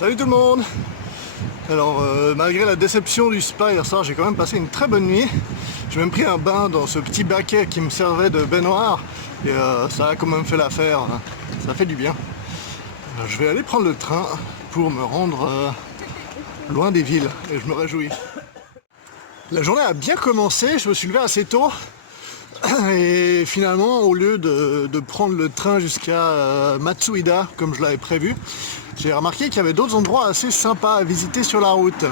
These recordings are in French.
Salut tout le monde. Alors malgré la déception du spa hier soir, j'ai quand même passé une très bonne nuit. J'ai même pris un bain dans ce petit baquet qui me servait de baignoire et ça a quand même fait l'affaire, ça fait du bien. Je vais aller prendre le train pour me rendre loin des villes et je me réjouis. La journée a bien commencé, je me suis levé assez tôt et finalement au lieu de prendre le train jusqu'à Matsuida comme je l'avais prévu, j'ai remarqué qu'il y avait d'autres endroits assez sympas à visiter sur la route.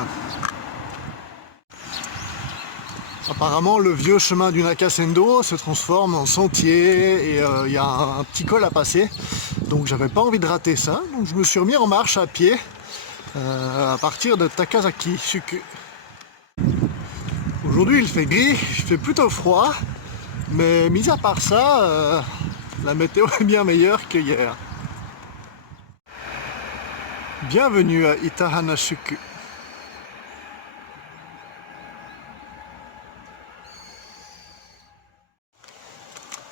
Apparemment le vieux chemin du Nakasendo se transforme en sentier et il y a un petit col à passer, donc j'avais pas envie de rater ça, donc je me suis remis en marche à pied à partir de Takasaki Shuku. Aujourd'hui il fait gris, il fait plutôt froid, mais mis à part ça, la météo est bien meilleure que hier. Bienvenue à Itahanashuku.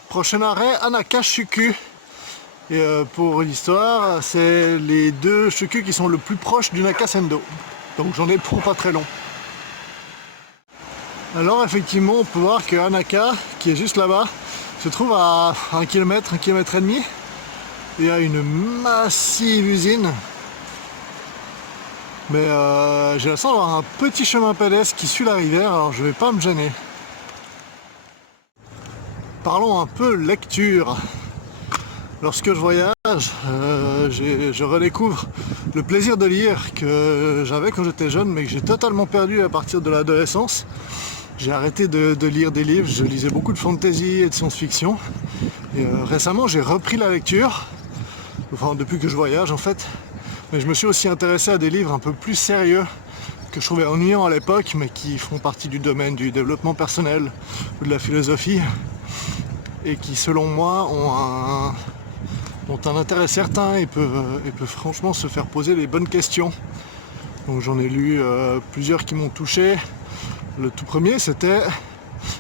Prochain arrêt, Anakashuku. Et pour l'histoire, c'est les deux shuku qui sont le plus proches du Nakasendo. Donc j'en ai pour pas très long. Alors effectivement, on peut voir que Anaka, qui est juste là-bas, se trouve à 1 km, 1 km et demi. Il y a une massive usine. Mais j'ai la chance d'avoir un petit chemin pédestre qui suit la rivière, alors je vais pas me gêner. Parlons un peu lecture. Lorsque je voyage, je redécouvre le plaisir de lire que j'avais quand j'étais jeune, mais que j'ai totalement perdu à partir de l'adolescence. J'ai arrêté de lire des livres, je lisais beaucoup de fantasy et de science-fiction. Et récemment, j'ai repris la lecture, enfin depuis que je voyage en fait. Mais je me suis aussi intéressé à des livres un peu plus sérieux que je trouvais ennuyants à l'époque, mais qui font partie du domaine du développement personnel ou de la philosophie, et qui selon moi ont un intérêt certain et peuvent franchement se faire poser les bonnes questions. Donc j'en ai lu plusieurs qui m'ont touché. Le tout premier c'était,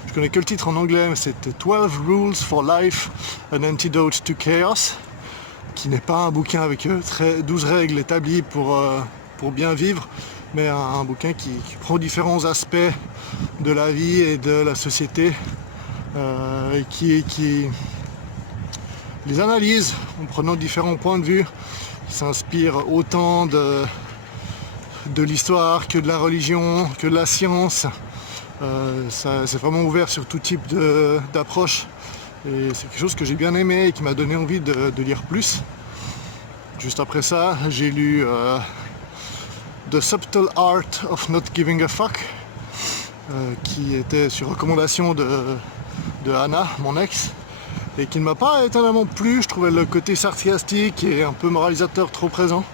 je connais que le titre en anglais, mais c'était 12 Rules for Life, An Antidote to Chaos, qui n'est pas un bouquin avec 12 règles établies pour bien vivre, mais un bouquin qui prend différents aspects de la vie et de la société et qui les analyse en prenant différents points de vue, qui s'inspire autant de l'histoire que de la religion, que de la science. C'est vraiment ouvert sur tout type d'approche. Et c'est quelque chose que j'ai bien aimé et qui m'a donné envie de lire plus. Juste après ça, j'ai lu The Subtle Art of Not Giving a Fuck, qui était sur recommandation de Anna, mon ex, et qui ne m'a pas étonnamment plu. Je trouvais le côté sarcastique et un peu moralisateur trop présent.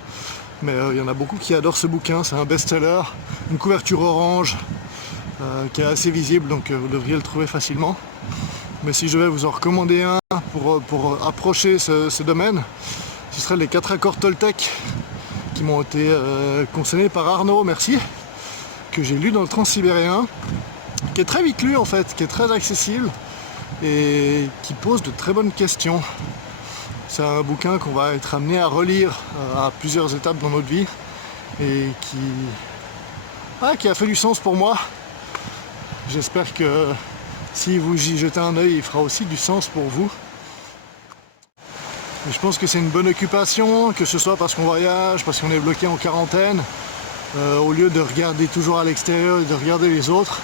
Mais il y en a beaucoup qui adorent ce bouquin, c'est un best-seller, une couverture orange qui est assez visible, donc vous devriez le trouver facilement. Mais si je vais vous en recommander un pour approcher ce domaine, ce serait les 4 accords Toltec qui m'ont été conseillés par Arnaud, merci, que j'ai lu dans le Transsibérien, qui est très vite lu en fait, qui est très accessible et qui pose de très bonnes questions. C'est un bouquin qu'on va être amené à relire à plusieurs étapes dans notre vie et qui a fait du sens pour moi. J'espère que si vous y jetez un œil, il fera aussi du sens pour vous. Et je pense que c'est une bonne occupation, que ce soit parce qu'on voyage, parce qu'on est bloqué en quarantaine, au lieu de regarder toujours à l'extérieur et de regarder les autres,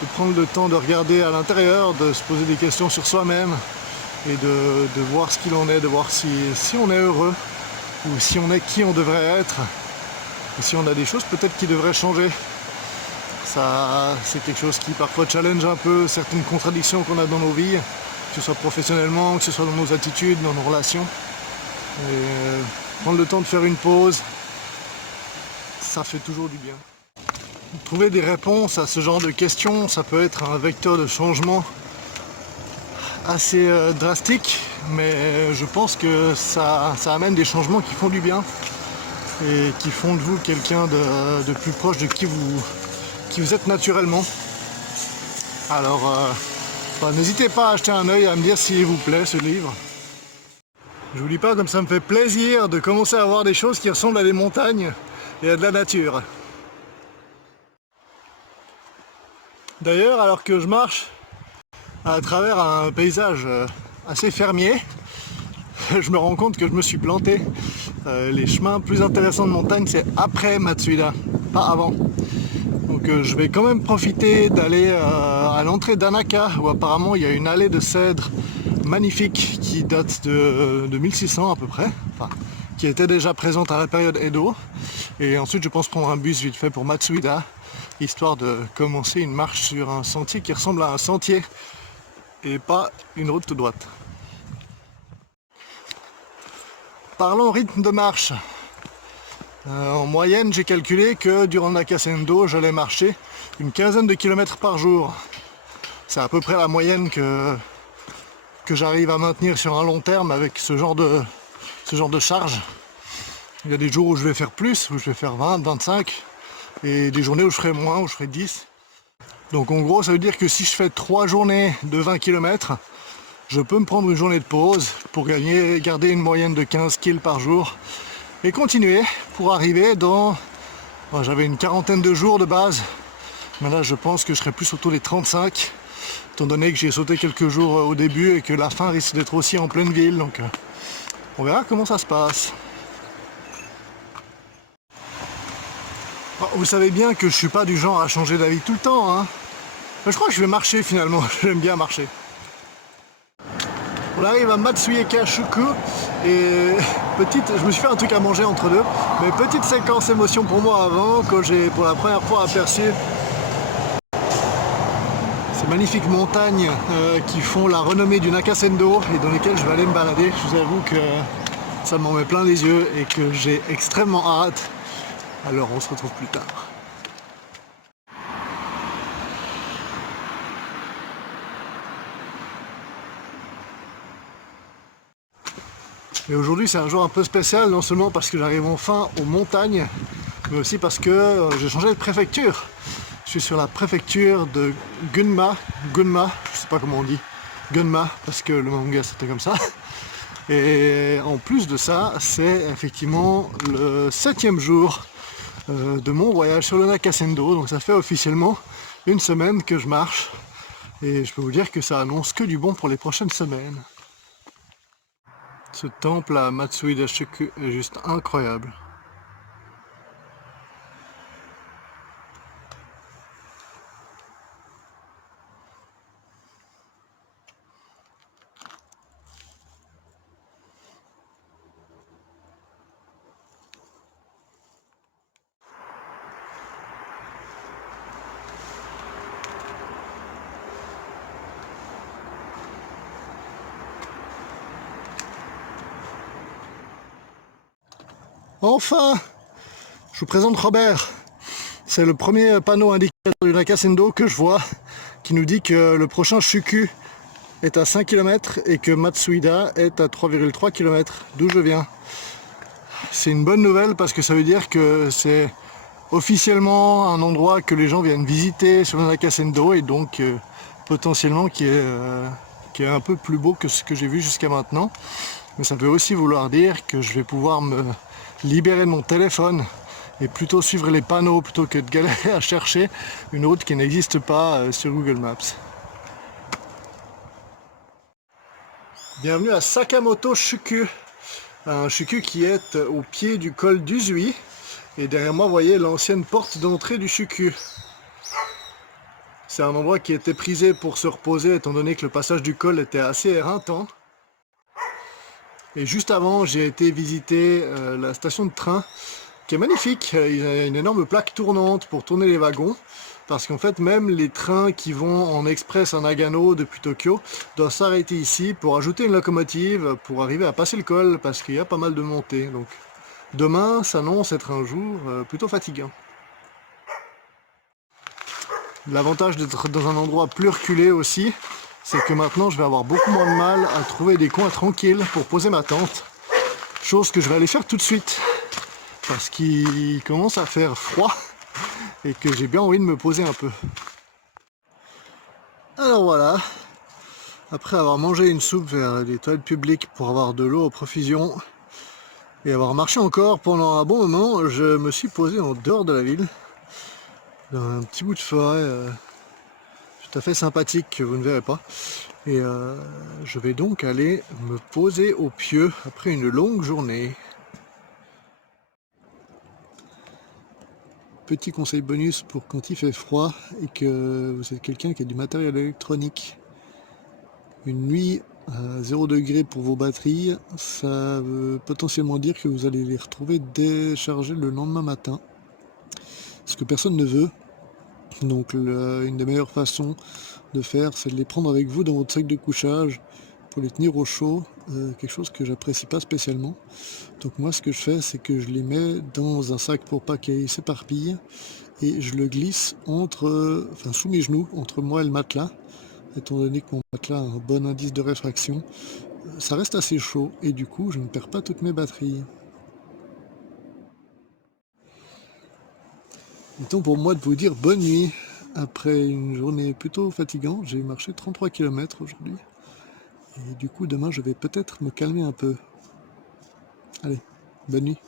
de prendre le temps de regarder à l'intérieur, de se poser des questions sur soi-même et de voir ce qu'il en est, de voir si on est heureux ou si on est qui on devrait être, et si on a des choses peut-être qui devraient changer. Ça, c'est quelque chose qui parfois challenge un peu certaines contradictions qu'on a dans nos vies, que ce soit professionnellement, que ce soit dans nos attitudes, dans nos relations. Et prendre le temps de faire une pause, ça fait toujours du bien. Trouver des réponses à ce genre de questions, ça peut être un vecteur de changement assez drastique, mais je pense que ça amène des changements qui font du bien et qui font de vous quelqu'un de plus proche de qui vous êtes naturellement. Alors n'hésitez pas à jeter un œil, à me dire s'il vous plaît ce livre. Je vous dis pas comme ça me fait plaisir de commencer à voir des choses qui ressemblent à des montagnes il y a de la nature. D'ailleurs, alors que je marche à travers un paysage assez fermier, je me rends compte que je me suis planté. Les chemins plus intéressants de montagne, c'est après Matsuida, pas avant. Donc je vais quand même profiter d'aller à l'entrée d'Anaka, où apparemment il y a une allée de cèdres magnifique qui date de 1600 à peu près, enfin, qui était déjà présente à la période Edo. Et ensuite je pense prendre un bus vite fait pour Matsuida, histoire de commencer une marche sur un sentier qui ressemble à un sentier et pas une route toute droite. Parlons rythme de marche. En moyenne, j'ai calculé que durant Nakasendo, j'allais marcher une quinzaine de kilomètres par jour. C'est à peu près la moyenne que j'arrive à maintenir sur un long terme avec ce genre de charge. Il y a des jours où je vais faire plus, où je vais faire 20, 25, et des journées où je ferai moins, où je ferai 10. Donc en gros, ça veut dire que si je fais 3 journées de 20 km, je peux me prendre une journée de pause pour garder une moyenne de 15 kg par jour et continuer pour arriver dans... Bon, j'avais une quarantaine de jours de base, mais là je pense que je serai plus autour des 35, étant donné que j'ai sauté quelques jours au début et que la fin risque d'être aussi en pleine ville, donc on verra comment ça se passe. Bon, vous savez bien que je suis pas du genre à changer d'avis tout le temps, hein. Mais je crois que je vais marcher finalement, j'aime bien marcher. On arrive à Matsuieka Shuku et je me suis fait un truc à manger entre deux, mais petite séquence émotion pour moi avant, quand j'ai pour la première fois aperçu ces magnifiques montagnes qui font la renommée du Nakasendo et dans lesquelles je vais aller me balader. Je vous avoue que ça m'en met plein les yeux et que j'ai extrêmement hâte. Alors on se retrouve plus tard. Et aujourd'hui c'est un jour un peu spécial, non seulement parce que j'arrive enfin aux montagnes, mais aussi parce que j'ai changé de préfecture. Je suis sur la préfecture de Gunma, je sais pas comment on dit, Gunma, parce que le manga c'était comme ça. Et en plus de ça, c'est effectivement le 7e jour de mon voyage sur le Nakasendo, donc ça fait officiellement une semaine que je marche. Et je peux vous dire que ça annonce que du bon pour les prochaines semaines. Ce temple à Matsuida Shuku est juste incroyable. Enfin, je vous présente Robert. C'est le premier panneau indicateur du Nakasendo que je vois qui nous dit que le prochain Shuku est à 5 km et que Matsuida est à 3,3 km d'où je viens. C'est une bonne nouvelle parce que ça veut dire que c'est officiellement un endroit que les gens viennent visiter sur le Nakasendo et donc potentiellement qui est un peu plus beau que ce que j'ai vu jusqu'à maintenant. Mais ça peut aussi vouloir dire que je vais pouvoir me libérer de mon téléphone et plutôt suivre les panneaux plutôt que de galérer à chercher une route qui n'existe pas sur Google Maps. Bienvenue à Sakamoto Shuku, un Shuku qui est au pied du col d'Uzui. Et derrière moi, vous voyez l'ancienne porte d'entrée du Shuku. C'est un endroit qui était prisé pour se reposer étant donné que le passage du col était assez éreintant. Et juste avant, j'ai été visiter la station de train qui est magnifique. Il y a une énorme plaque tournante pour tourner les wagons. Parce qu'en fait, même les trains qui vont en express à Nagano depuis Tokyo doivent s'arrêter ici pour ajouter une locomotive pour arriver à passer le col parce qu'il y a pas mal de montées. Donc demain s'annonce être un jour plutôt fatigant. L'avantage d'être dans un endroit plus reculé aussi, c'est que maintenant je vais avoir beaucoup moins de mal à trouver des coins tranquilles pour poser ma tente. Chose que je vais aller faire tout de suite. Parce qu'il commence à faire froid et que j'ai bien envie de me poser un peu. Alors voilà, après avoir mangé une soupe vers les toilettes publiques pour avoir de l'eau aux profusions, Et avoir marché encore pendant un bon moment, je me suis posé en dehors de la ville, dans un petit bout de forêt tout à fait sympathique que vous ne verrez pas. Et je vais donc aller me poser au pieu après une longue journée. Petit conseil bonus pour quand il fait froid et que vous êtes quelqu'un qui a du matériel électronique. Une nuit à 0 degré pour vos batteries, ça veut potentiellement dire que vous allez les retrouver déchargées le lendemain matin. Ce que personne ne veut. Donc une des meilleures façons de faire, c'est de les prendre avec vous dans votre sac de couchage pour les tenir au chaud, quelque chose que j'apprécie pas spécialement. Donc moi ce que je fais, c'est que je les mets dans un sac pour pas qu'ils s'éparpillent et je le glisse sous mes genoux, entre moi et le matelas, étant donné que mon matelas a un bon indice de réfraction. Ça reste assez chaud et du coup je ne perds pas toutes mes batteries. Il est temps pour moi de vous dire bonne nuit. Après une journée plutôt fatigante, j'ai marché 33 km aujourd'hui. Et du coup demain je vais peut-être me calmer un peu. Allez, bonne nuit.